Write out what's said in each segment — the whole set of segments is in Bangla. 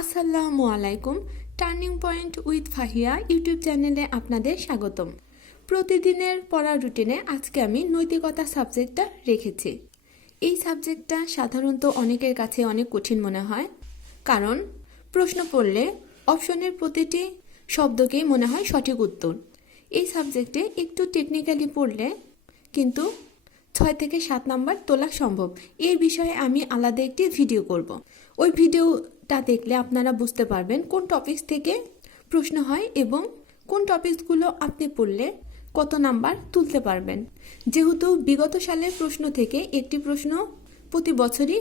আসসালামু আলাইকুম। Turning point with Fahia YouTube চ্যানেলে আপনাদের স্বাগতম। প্রতিদিনের পড়ার রুটিনে আজকে আমি নৈতিকতা সাবজেক্টটা রেখেছি। এই সাবজেক্টটা সাধারণত অনেকের কাছে অনেক কঠিন মনে হয়, কারণ প্রশ্ন পড়লে অপশনের প্রতিটি শব্দকেই মনে হয় সঠিক উত্তর। এই সাবজেক্টে একটু টেকনিক্যালি পড়লে কিন্তু 6 থেকে 7 নাম্বার তোলা সম্ভব। এই বিষয়ে আমি আলাদা একটি ভিডিও করব। ওই ভিডিওটা দেখলে আপনারা বুঝতে পারবেন কোন টপিকস থেকে প্রশ্ন হয় এবং কোন টপিকসগুলো আপনি পড়লে কত নাম্বার তুলতে পারবেন। যেহেতু বিগত সালের প্রশ্ন থেকে একটি প্রশ্ন প্রতি বছরই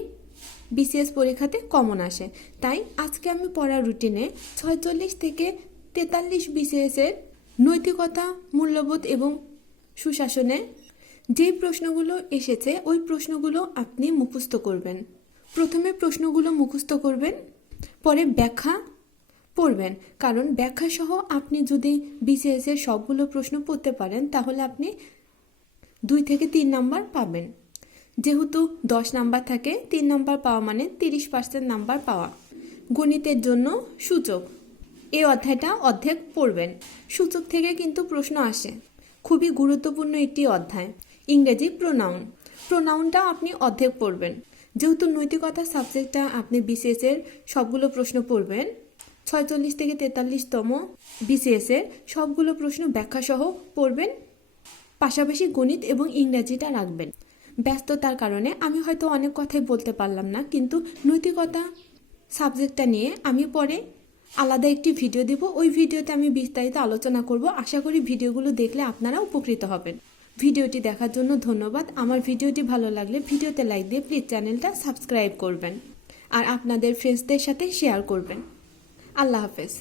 বিসিএস পরীক্ষাতে কমন আসে, তাই আজকে আমি পড়ার রুটিনে 46 থেকে 43 বিসিএসের নৈতিকতা, মূল্যবোধ এবং সুশাসনে যেই প্রশ্নগুলো এসেছে ওই প্রশ্নগুলো আপনি মুখস্থ করবেন। প্রথমে প্রশ্নগুলো মুখস্থ করবেন, পরে ব্যাখ্যা পড়বেন, কারণ ব্যাখ্যা সহ আপনি যদি বিসিএস এর সবগুলো প্রশ্ন পড়তে পারেন তাহলে আপনি 2 থেকে 3 নাম্বার পাবেন। যেহেতু 10 নাম্বার থাকে, 3 নাম্বার পাওয়া মানে 30% নাম্বার পাওয়া। গণিতের জন্য সূচক, এই অধ্যায়টা অর্ধেক পড়বেন। সূচক থেকে কিন্তু প্রশ্ন আসে, খুবই গুরুত্বপূর্ণ একটি অধ্যায়। ইংরেজি প্রোনাউনটাও আপনি অর্ধেক পড়বেন। যেহেতু নৈতিকতা সাবজেক্টটা আপনি বিসিএস এর সবগুলো প্রশ্ন পড়বেন, 46 থেকে 43তম বিসিএস এর সবগুলো প্রশ্ন ব্যাখ্যা সহ পড়বেন, পাশাপাশি গণিত এবং ইংরেজিটা রাখবেন। ব্যস্ততার কারণে আমি হয়তো অনেক কথাই বলতে পারলাম না, কিন্তু নৈতিকতা সাবজেক্টটা নিয়ে আমি পরে আলাদা একটি ভিডিও দেব। ওই ভিডিওতে আমি বিস্তারিত আলোচনা করব। আশা করি ভিডিওগুলো দেখলে আপনারা উপকৃত হবেন। ভিডিওটি দেখার জন্য ধন্যবাদ। আমার ভিডিওটি ভালো লাগলে ভিডিওতে লাইক দিয়ে প্লিজ চ্যানেলটা সাবস্ক্রাইব করবেন আর আপনাদের ফ্রেন্ডসদের সাথে শেয়ার করবেন। আল্লাহ হাফেজ।